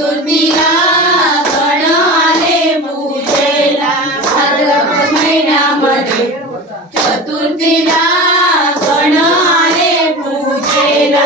चतुर्थीला गण आले पूजेला भाद्रपद महिन्यामध्ये चतुर्थीला गण आले पूजेला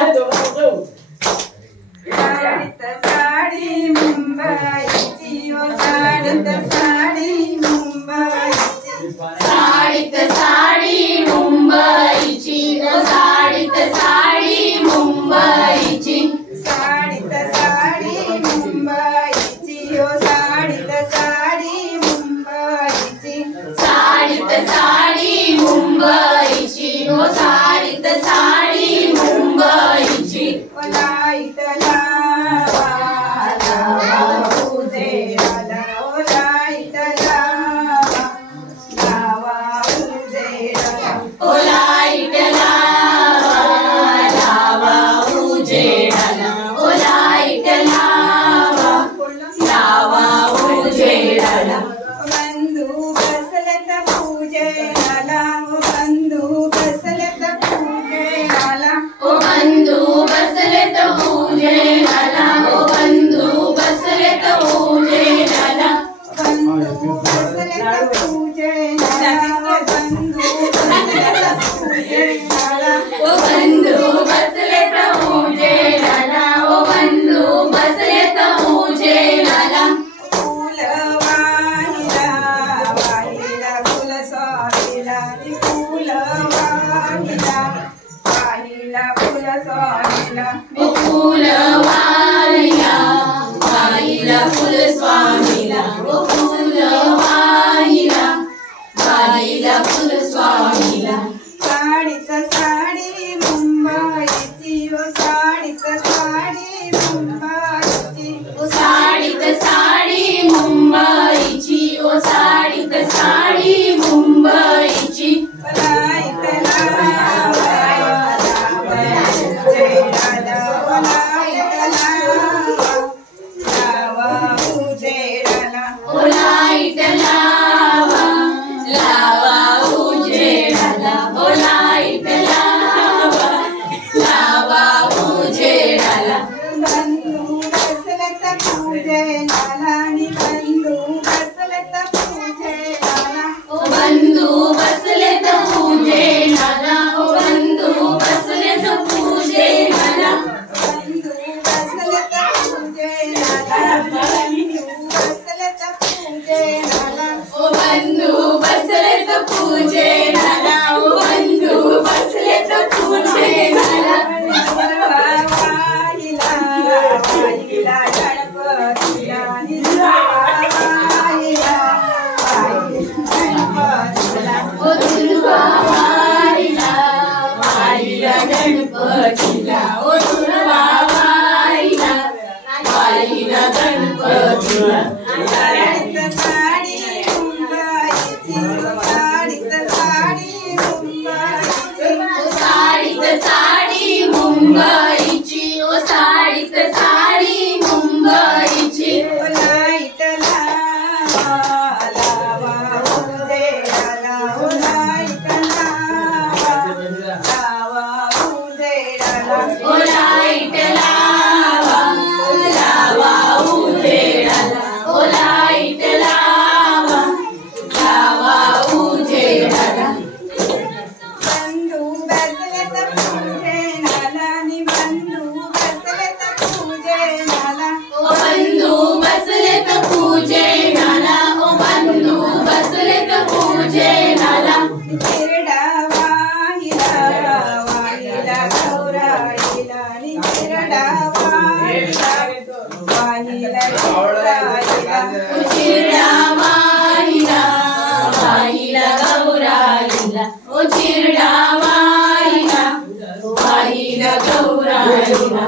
साडीत साडी मुंबईची ओ साडीत साडी मुंबईची साडीत साडी मुंबईची ओ साडीत साडी मुंबईची साडीत साडी मुंबईची ओ साडीत साडी मुंबईची साडीत साडी मुंबईची ओ साडीत साडी मुंबईची ओ लाईट लावा लावा उजेडाला ओ लाईट लावा लावा उजेडाला ओ लाईट लावा लावा उजेडाला ओ लाईट लावा लावा उजेडाला बंधू बसलेत पूजेला ओ बंधू बसलेत पूजेला ओ बंधू बसलेत पूजेला ओ बंधू बसलेत पूजेला बंधू बसलेत पूजेला बंधू बसलेत पूजेला ओ बंधू बसलेत पूजेला ओ बंधू बसलेत पूजेला फुल वाहिला वाहिला फुल सोहिला फुल वाहिला वाहिला फुल सोहिला ओ फुल वाहिला वाहिला फुल स्वामीला ओ फुल वाहिला वाहिला फुल स्वामीला साडीत साडी मुंबईची ओ साडीत साडी मुंबईची ओ साडीत साडी मुंबईची ओ साडीत साडी मुंबईची लाईट लावा लावा उजेडाला ओ लाईट लावा लावा उजेडाला ओ लाईट लावा लावा उजेडाला ओ लाईट लावा लावा उजेडाला बंधू बसलेत पूजेला आणि बंधू बसलेत पूजेला ओ बंधू बसलेत पूजेला ओ बंधू बसलेत पूजेला बंधू बसलेत पूजेला बंधू बसलेत पूजेला ओ बंधू बसलेत पूजेला ओ बंधू बसलेत पूजेला वाहिला वाहिला गणपतीला वाहिला वाहिला गणपतीला ओ दुर्गा वाहिला वाहिला गणपतीला ओ दुर्गा वाहिला वाहिला गणपतीला साडीत साडी मुंबईची साडीत साडी मुंबईची ओ साडीत साडी मुंबईची ओ साडीत साडी मुंबईची ओ लाईट लावा लावा उजेडाला ओ लाईट लावा लावा उजेडाला ओ लाईट लावा लावा उजेडाला ओ लाईट लावा लावा उजेडाला बंधू बसलेत पूजेला आणि बंधू बसलेत पूजेला ओ बंधू बसलेत पूजेला ओ बंधू बसलेत पूजेला चिरडा वाहिला वाहिला गौराईला आणि चिरडा वाहिला वाहिला गौराईला ओ चिरडा वाहिला वाहिला गौराईला ओ चिरडा वाहिला वाहिला गौराईला